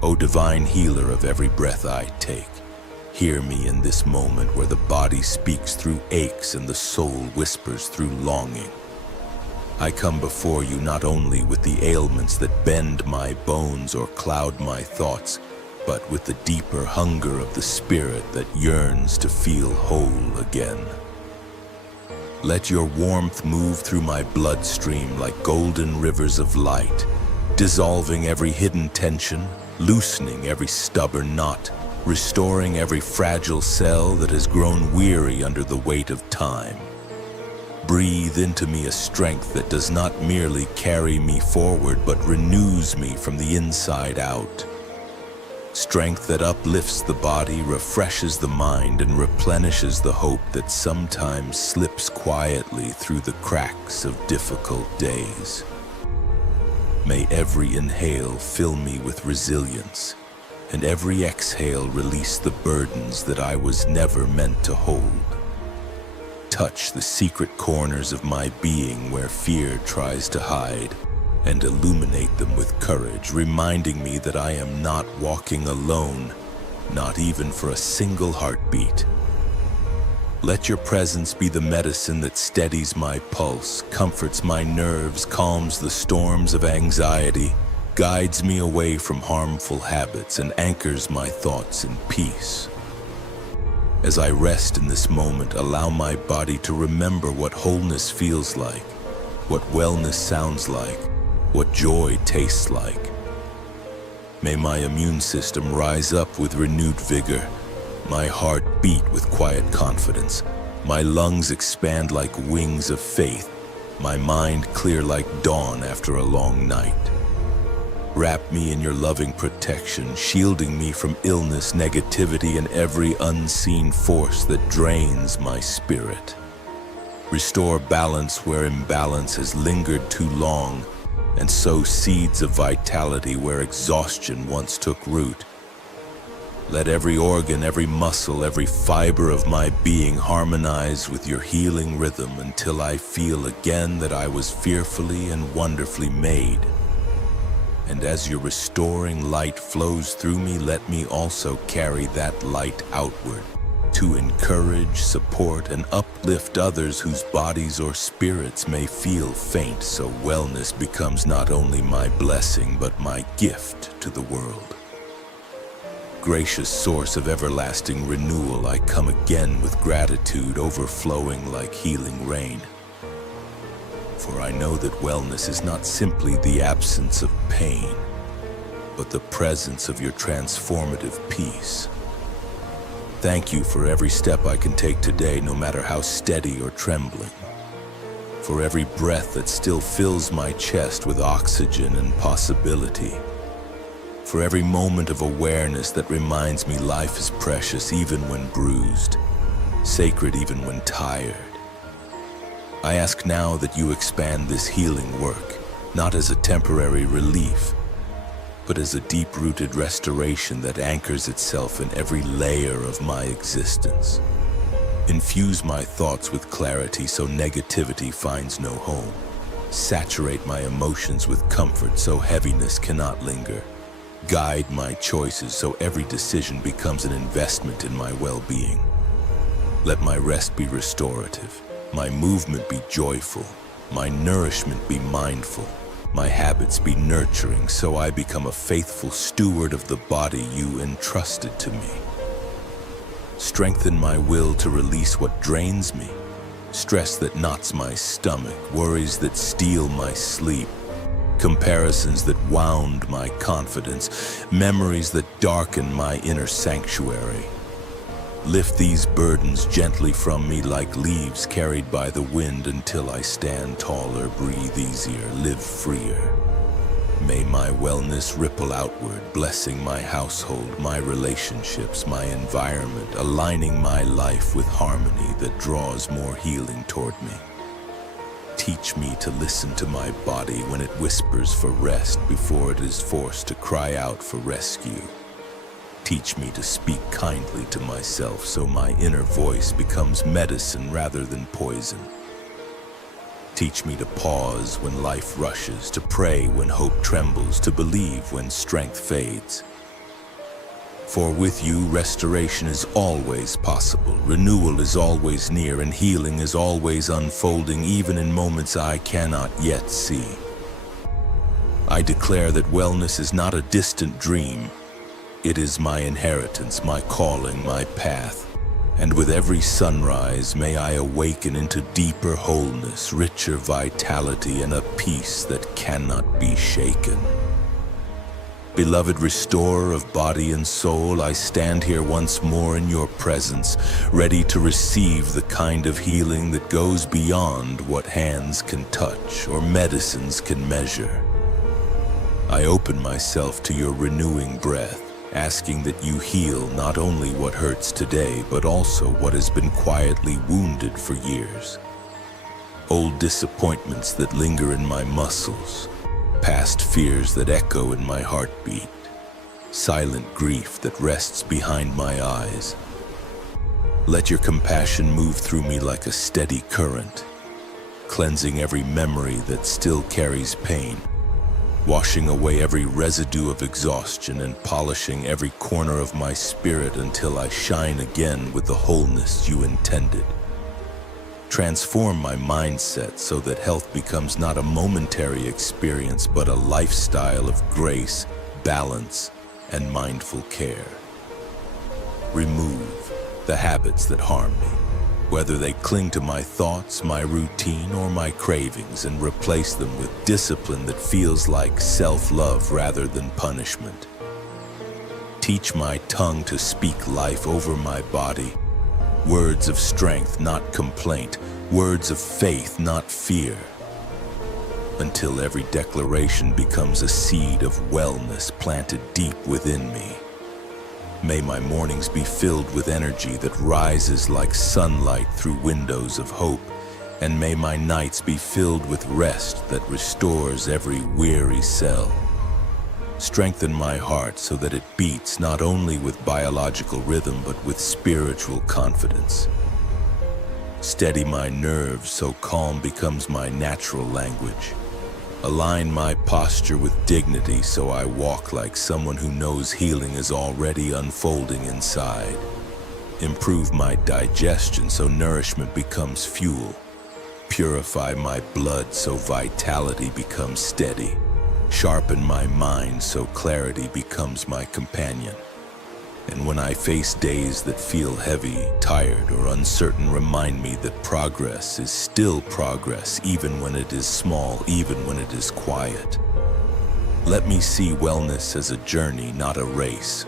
O divine healer of every breath I take, hear me in this moment where the body speaks through aches and the soul whispers through longing. I come before you not only with the ailments that bend my bones or cloud my thoughts, but with the deeper hunger of the spirit that yearns to feel whole again. Let your warmth move through my bloodstream like golden rivers of light, dissolving every hidden tension, loosening every stubborn knot, restoring every fragile cell that has grown weary under the weight of time. Breathe into me a strength that does not merely carry me forward, but renews me from the inside out. Strength that uplifts the body, refreshes the mind, and replenishes the hope that sometimes slips quietly through the cracks of difficult days. May every inhale fill me with resilience, and every exhale release the burdens that I was never meant to hold. Touch the secret corners of my being where fear tries to hide, and illuminate them with courage, reminding me that I am not walking alone, not even for a single heartbeat. Let your presence be the medicine that steadies my pulse, comforts my nerves, calms the storms of anxiety, guides me away from harmful habits, and anchors my thoughts in peace. As I rest in this moment, allow my body to remember what wholeness feels like, what wellness sounds like, what joy tastes like. May my immune system rise up with renewed vigor, my heart beat with quiet confidence, my lungs expand like wings of faith, my mind clear like dawn after a long night. Wrap me in your loving protection, shielding me from illness, negativity, and every unseen force that drains my spirit. Restore balance where imbalance has lingered too long, and sow seeds of vitality where exhaustion once took root. Let every organ, every muscle, every fiber of my being harmonize with your healing rhythm until I feel again that I was fearfully and wonderfully made. And as your restoring light flows through me, let me also carry that light outward to encourage, support, and uplift others whose bodies or spirits may feel faint, so wellness becomes not only my blessing but my gift to the world. Gracious source of everlasting renewal, I come again with gratitude overflowing like healing rain. For I know that wellness is not simply the absence of pain, but the presence of your transformative peace. Thank you for every step I can take today, no matter how steady or trembling. For every breath that still fills my chest with oxygen and possibility. For every moment of awareness that reminds me life is precious even when bruised, sacred even when tired. I ask now that you expand this healing work, not as a temporary relief, but as a deep-rooted restoration that anchors itself in every layer of my existence. Infuse my thoughts with clarity so negativity finds no home. Saturate my emotions with comfort so heaviness cannot linger. Guide my choices so every decision becomes an investment in my well-being. Let my rest be restorative, my movement be joyful, my nourishment be mindful, my habits be nurturing, so I become a faithful steward of the body you entrusted to me. Strengthen my will to release what drains me, stress that knots my stomach, worries that steal my sleep, comparisons that wound my confidence, memories that darken my inner sanctuary. Lift these burdens gently from me like leaves carried by the wind until I stand taller, breathe easier, live freer. May my wellness ripple outward, blessing my household, my relationships, my environment, aligning my life with harmony that draws more healing toward me. Teach me to listen to my body when it whispers for rest before it is forced to cry out for rescue. Teach me to speak kindly to myself so my inner voice becomes medicine rather than poison. Teach me to pause when life rushes, to pray when hope trembles, to believe when strength fades. For with you, restoration is always possible, renewal is always near, and healing is always unfolding, even in moments I cannot yet see. I declare that wellness is not a distant dream. It is my inheritance, my calling, my path. And with every sunrise, may I awaken into deeper wholeness, richer vitality, and a peace that cannot be shaken. Beloved restorer of body and soul, I stand here once more in your presence, ready to receive the kind of healing that goes beyond what hands can touch or medicines can measure. I open myself to your renewing breath, asking that you heal not only what hurts today, but also what has been quietly wounded for years. Old disappointments that linger in my muscles, past fears that echo in my heartbeat, silent grief that rests behind my eyes. Let your compassion move through me like a steady current, cleansing every memory that still carries pain, washing away every residue of exhaustion and polishing every corner of my spirit until I shine again with the wholeness you intended. Transform my mindset so that health becomes not a momentary experience, but a lifestyle of grace, balance, and mindful care. Remove the habits that harm me, whether they cling to my thoughts, my routine, or my cravings, and replace them with discipline that feels like self-love rather than punishment. Teach my tongue to speak life over my body, words of strength, not complaint, words of faith, not fear, until every declaration becomes a seed of wellness planted deep within me. May my mornings be filled with energy that rises like sunlight through windows of hope, and may my nights be filled with rest that restores every weary cell. Strengthen my heart so that it beats not only with biological rhythm, but with spiritual confidence. Steady my nerves so calm becomes my natural language. Align my posture with dignity so I walk like someone who knows healing is already unfolding inside. Improve my digestion so nourishment becomes fuel. Purify my blood so vitality becomes steady. Sharpen my mind so clarity becomes my companion. And when I face days that feel heavy, tired, or uncertain, remind me that progress is still progress, even when it is small, even when it is quiet. Let me see wellness as a journey, not a race.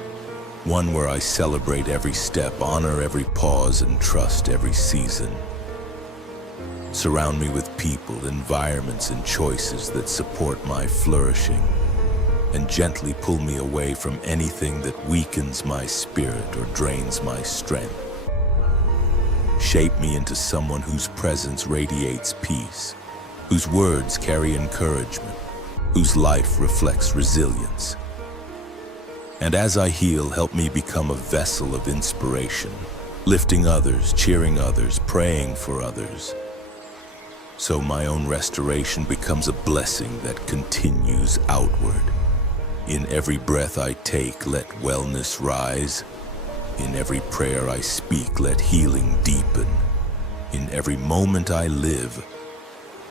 One where I celebrate every step, honor every pause, and trust every season. Surround me with people, environments, and choices that support my flourishing, and gently pull me away from anything that weakens my spirit or drains my strength. Shape me into someone whose presence radiates peace, whose words carry encouragement, whose life reflects resilience. And as I heal, help me become a vessel of inspiration, lifting others, cheering others, praying for others. So my own restoration becomes a blessing that continues outward. In every breath I take, let wellness rise. In every prayer I speak, let healing deepen. In every moment I live,